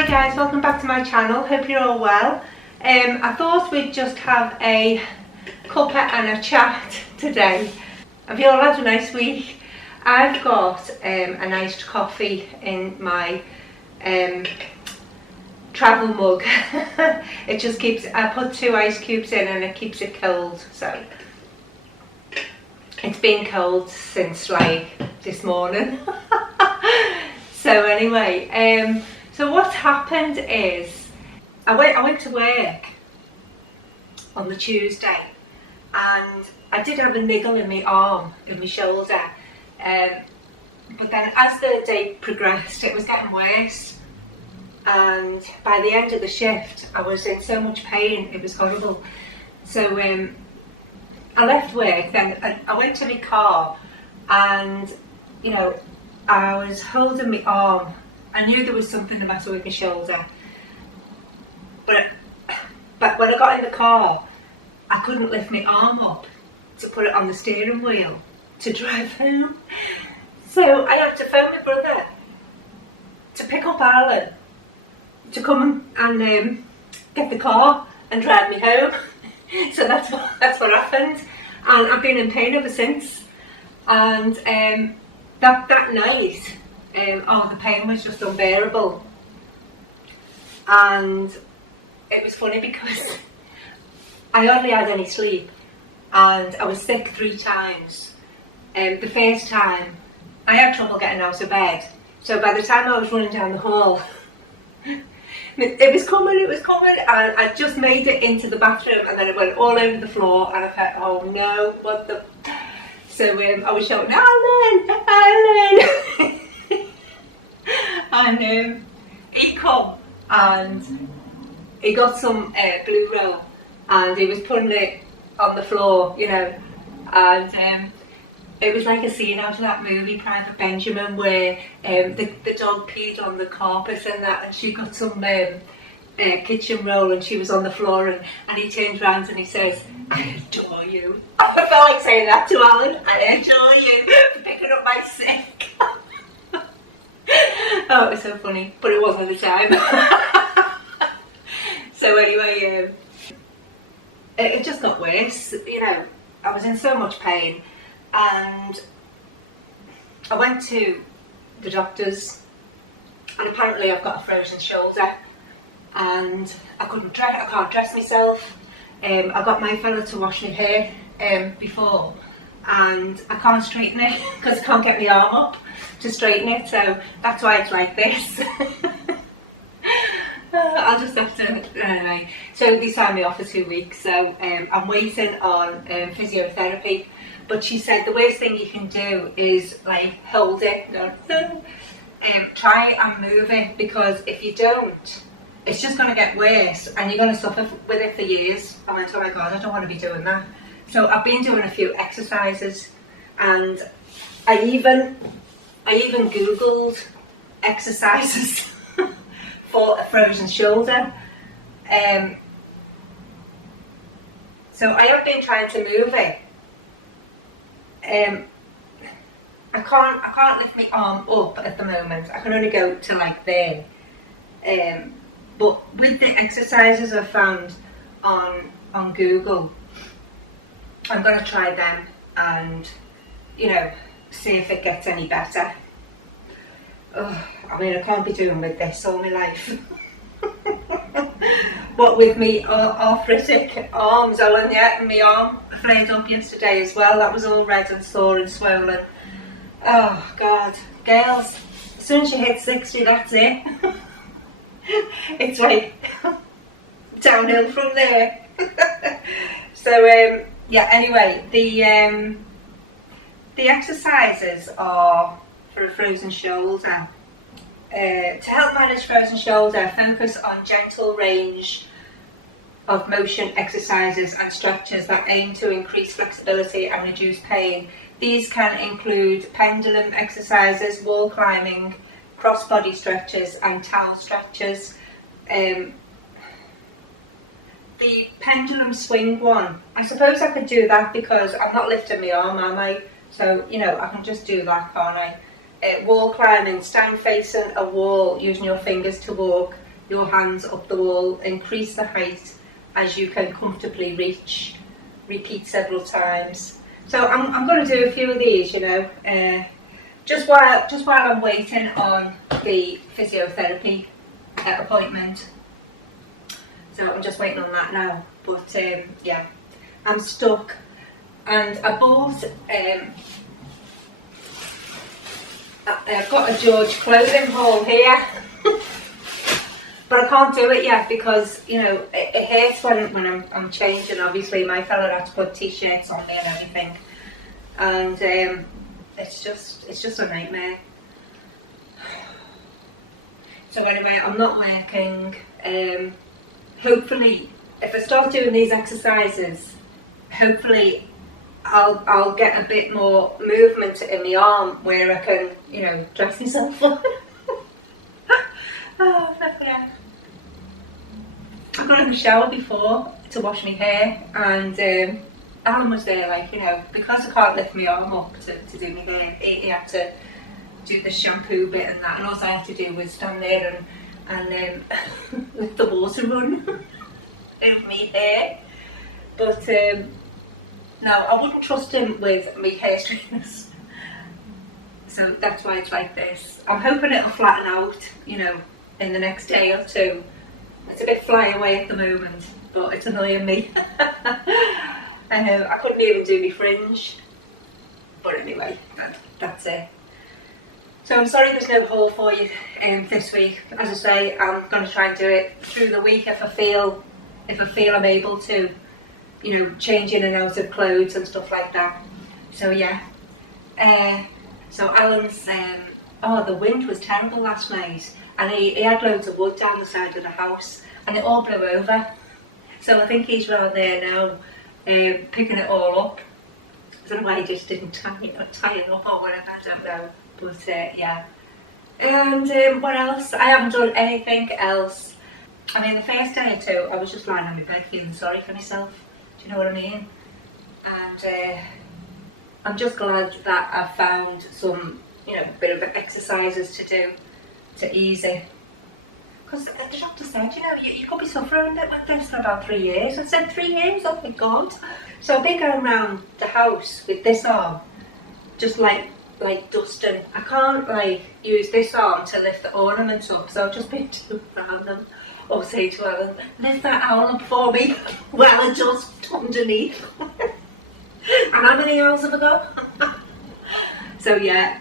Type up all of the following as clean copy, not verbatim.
Hi guys, welcome back to my channel. Hope you're all well. I thought we'd just have a cuppa and a chat today. Have you all had a nice week? I've got an iced coffee in my travel mug. It just keeps, I put 2 ice cubes in and it keeps it cold. So it's been cold since like this morning. So anyway, so what's happened is I went to work on the Tuesday and I did have a niggle in my arm, in my shoulder, but then as the day progressed it was getting worse, and by the end of the shift I was in so much pain, it was horrible. So I left work, then I went to my car and, you know, I was holding my arm. I knew there was something the matter with my shoulder, but when I got in the car I couldn't lift my arm up to put it on the steering wheel to drive home. So I had to phone my brother to pick up Alan to come and get the car and drive me home. So that's what happened, and I've been in pain ever since. And that night, oh, the pain was just unbearable. And it was funny because I hardly had any sleep and I was sick 3 times. The first time I had trouble getting out of bed, so by the time I was running down the hall it was coming, and I just made it into the bathroom and then it went all over the floor and I thought, oh no, what the... So I was shouting, Alan, Alan! And he come and he got some blue roll and he was putting it on the floor, you know, and it was like a scene out of that movie Private Benjamin where the dog peed on the carpet and that, and she got some kitchen roll and she was on the floor, and he turns around and he says, I adore you. I felt like saying that to Alan, I adore you for picking up my sick. Oh, it was so funny, but it wasn't at the time. So anyway, it just got worse, you know. I was in so much pain and I went to the doctors, and apparently I've got a frozen shoulder and I can't dress myself. I got my fella to wash my hair before, and I can't straighten it because I can't get my arm up to straighten it, so that's why it's like this. I'll just have to, anyway. So they signed me off for 2 weeks, so I'm waiting on physiotherapy, but she said the worst thing you can do is like hold it, try and move it, because if you don't it's just going to get worse and you're going to suffer with it for years. I went, oh my god, I don't want to be doing that. So I've been doing a few exercises, and I even googled exercises for a frozen shoulder. So I have been trying to move it. I can't lift my arm up at the moment. I can only go to like there. But with the exercises I've found on Google, I'm going to try them and, you know, see if it gets any better. Oh, I mean, I can't be doing with this all my life. What with me arthritic arms, and my arm flared up yesterday as well. That was all red and sore and swollen. Oh God, girls, as soon as you hit 60, that's it. It's like downhill from there. So yeah, anyway, the exercises are for a frozen shoulder. To help manage frozen shoulder, focus on gentle range of motion exercises and stretches that aim to increase flexibility and reduce pain. These can include pendulum exercises, wall climbing, cross-body stretches and towel stretches. The pendulum swing one, I suppose I could do that because I'm not lifting my arm, am I? So, you know, I can just do that, can't I? Wall climbing, stand facing a wall using your fingers to walk your hands up the wall, increase the height as you can comfortably reach, repeat several times. So I'm going to do a few of these, you know, just while I'm waiting on the physiotherapy appointment. So I'm just waiting on that now. But yeah, I'm stuck, and I bought I've got a George clothing haul here. But I can't do it yet because, you know, it hurts when I'm changing. Obviously, my fella had to put t-shirts on me and everything, and it's just a nightmare. So anyway, I'm not working. Hopefully, if I start doing these exercises, hopefully I'll get a bit more movement in my arm where I can, you know, dress myself up. Oh, yeah. I got in the shower before to wash my hair, and Alan was there, like, you know, because I can't lift my arm up to do my hair, he had to do the shampoo bit and that, and all I had to do was stand there and let the water run over my hair. But no, I wouldn't trust him with my hair straighteners. So that's why it's like this. I'm hoping it'll flatten out, you know, in the next day or two. It's a bit fly away at the moment, but it's annoying me. I couldn't even do my fringe. But anyway, that's it. So I'm sorry there's no haul for you this week. As I say, I'm going to try and do it through the week if I feel I'm able to, you know, change in and out of clothes and stuff like that. So yeah. So Alan's, the wind was terrible last night, and he had loads of wood down the side of the house, and it all blew over. So I think he's around there now, picking it all up. I don't know why he just didn't tie it up or whatever, I don't know. But yeah. And what else? I haven't done anything else. I mean, the first day or two, I was just lying on my bed feeling sorry for myself. Do you know what I mean? And I'm just glad that I've found some, you know, bit of exercises to do to ease it. Because the doctor said, you know, you could be suffering a bit with this for about 3 years. I said, 3 years? Oh my God. So I've been going around the house with this arm, just like dusting. I can't like use this arm to lift the ornaments up, so I've just been doing around them. Or say to Ellen, lift that owl up for me while I just underneath. And how many hours have I got? So yeah,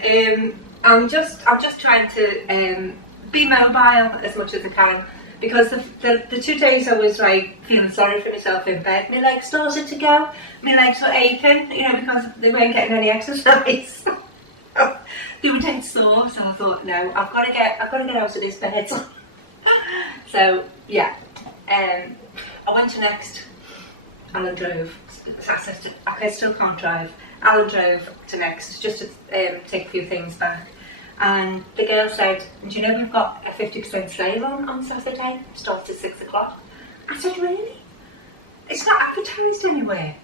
I'm just trying to be mobile as much as I can, because the 2 days I was like feeling sorry for myself in bed, my legs started to go, my legs were aching, you know, because they weren't getting any exercise. They were dead sore, so I thought, no, I've got to get out of this bed. So yeah, I went to Next. Alan drove. I still can't drive. Alan drove to Next just to take a few things back, and the girl said, "Do you know we've got a 50% sale on Saturday? Starts at 6 o'clock." I said, "Really? It's not advertised anywhere."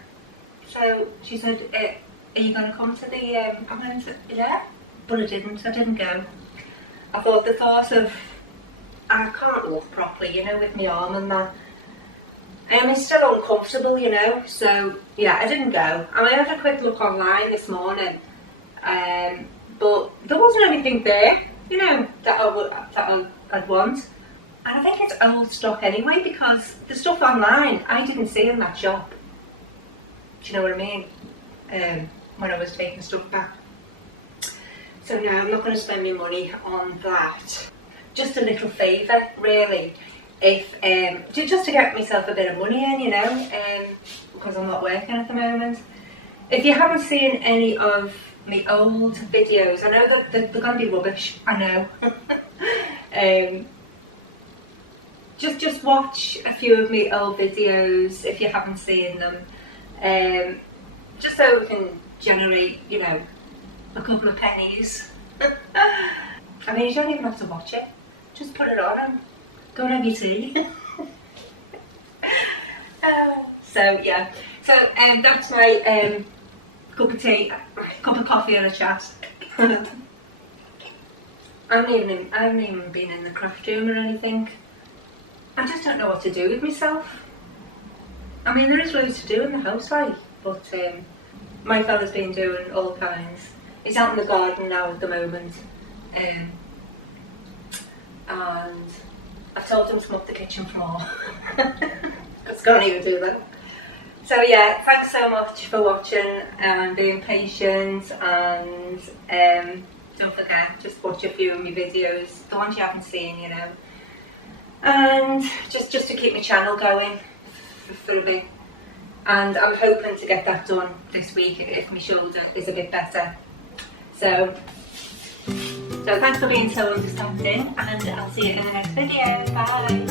So she said, "Are you going to come to the?" I went, "Yeah," but I didn't go. I thought the thought of I can't walk properly, you know, with my arm and that. It's still uncomfortable, you know, so yeah, I didn't go. I had a quick look online this morning, but there wasn't anything there, you know, that I'd want. And I think it's old stock anyway, because the stuff online I didn't see in that shop. Do you know what I mean? When I was taking stuff back. So now I'm not going to spend my money on that. Just a little favour, really, if just to get myself a bit of money in, you know, because I'm not working at the moment. If you haven't seen any of my old videos, I know that they're going to be rubbish, I know. Just watch a few of my old videos if you haven't seen them, just so we can generate, you know, a couple of pennies. I mean, you don't even have to watch it. Just put it on and go and have your tea. So yeah, so that's my cup of tea, cup of coffee and a chat. I haven't even been in the craft room or anything. I just don't know what to do with myself. I mean, there is loads to do in the house, like, but my fella's been doing all kinds. He's out in the garden now at the moment, and I've told him to mop the kitchen floor. Because I can't even do that. So yeah, thanks so much for watching and being patient, and don't forget, just watch a few of my videos, the ones you haven't seen, you know, and just to keep my channel going for a bit. And I'm hoping to get that done this week if my shoulder is a bit better. So thanks for being so understanding, and I'll see you in the next video. Bye.